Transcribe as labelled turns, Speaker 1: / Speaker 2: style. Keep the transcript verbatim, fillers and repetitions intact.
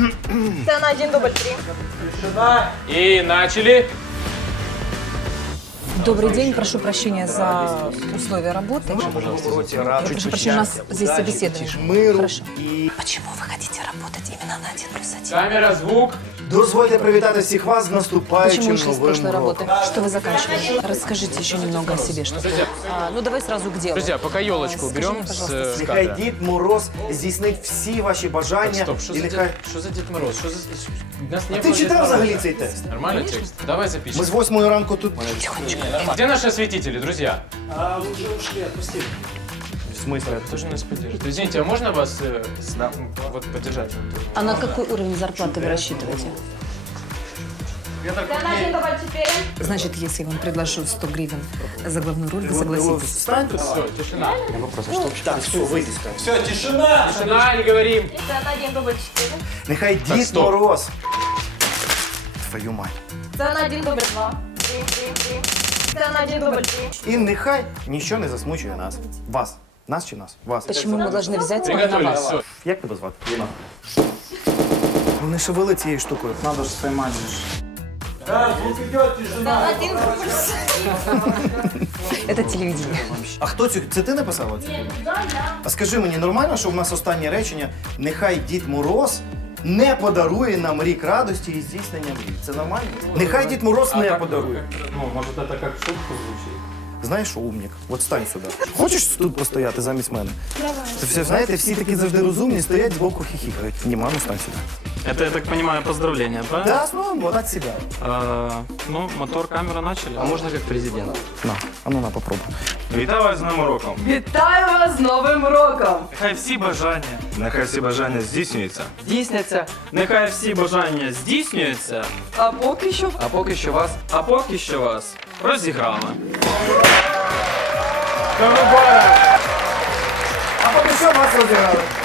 Speaker 1: Сцена один, дубль три.
Speaker 2: И начали.
Speaker 3: Добрый день, прошу прощения за условия работы. Я прошу прощения, у нас здесь собеседование. Хорошо. Почему вы хотите работать именно на один плюс один?
Speaker 2: Камера, звук.
Speaker 4: Дозвольте привітати всіх вас з
Speaker 3: Почему
Speaker 4: наступаючим
Speaker 3: ушли с
Speaker 4: новим
Speaker 3: прошлой
Speaker 4: роком.
Speaker 3: работы? Что вы заканчивали? Расскажите еще немного о себе. Что... А, ну давай сразу к делу.
Speaker 2: Друзья, пока елочку
Speaker 3: А, скажи
Speaker 2: уберем
Speaker 3: мне,
Speaker 2: с,
Speaker 3: пожалуйста,
Speaker 2: с
Speaker 4: Нехай
Speaker 2: кадра.
Speaker 4: Дід Мороз здійснить всі ваші бажання.
Speaker 2: Стоп, что
Speaker 4: і
Speaker 2: за,
Speaker 4: нехай...
Speaker 2: Дед, что за Дед Мороз? Что за... У нас не
Speaker 4: Ти
Speaker 2: было Дед
Speaker 4: читав
Speaker 2: Мороза.
Speaker 4: взагалі цей текст?
Speaker 2: Нормальный текст? Давай
Speaker 4: Ми
Speaker 2: запишем.
Speaker 4: з восьмої ранку тут...
Speaker 2: Где наши осветители, друзья?
Speaker 4: В смысле?
Speaker 2: Кто же нас поддержит? Извините, а можно вас э, с- вот поддержать?
Speaker 3: А на какой уровень зарплаты вы рассчитываете?
Speaker 1: Сцена один, дубль четыре.
Speaker 3: Значит, если я вам предложу сто гривен за главную роль, вы согласитесь?
Speaker 4: Встань тут.
Speaker 2: Все, тишина.
Speaker 4: Так, все, вийди.
Speaker 2: Тишина, не говорим.
Speaker 1: Сцена один, дубль четыре.
Speaker 4: Нехай Дід
Speaker 2: стоп.
Speaker 4: Мороз. Твою мать.
Speaker 1: Сцена один, дубль два. Три, три, три. Сцена один, дубль три.
Speaker 4: І нехай нічого не засмучує нас. Вас. Нас чи нас? Вас.
Speaker 3: Почему мы должны взять именно
Speaker 2: Приготовились,
Speaker 3: вас?
Speaker 2: все.
Speaker 4: Як тебе звати? Ліна. Ну не шевели цією штукою.
Speaker 5: Надо же поймать.
Speaker 1: Сцена один, дубль
Speaker 3: Это телевидение.
Speaker 4: А хто цю? Це ти написала цю? А скажи мені, нормально, що в нас останнє речення «Нехай Дід Мороз не подарує нам рік радості і здійснення мрій». Це нормально? Нехай Дід Мороз не подарує.
Speaker 5: Ну, может, это как шутка звучит.
Speaker 4: Знаєш, що, умник, от стань сюди. Хочеш тут постояти замість мене? Це все, знаєте, всі такі завжди розумні, стоять збоку хихікають. Ні, мамо, стань сюди.
Speaker 5: Это, я так понимаю, поздравления, правильно?
Speaker 4: Да, ну, вот от себя.
Speaker 5: А, ну, мотор, камера начали. А можно как президент?
Speaker 4: На, а ну на, попробуй.
Speaker 5: Вітаю вас з Новим роком.
Speaker 6: Вітаю вас з Новим роком!
Speaker 5: Нехай всі бажання. Нехай всі бажання здійснюються.
Speaker 6: Здійсняться.
Speaker 5: Нехай всі бажання здійснюються.
Speaker 6: А поки що
Speaker 5: А поки що вас, а поки що вас розіграли.
Speaker 4: А поки що вас розіграли.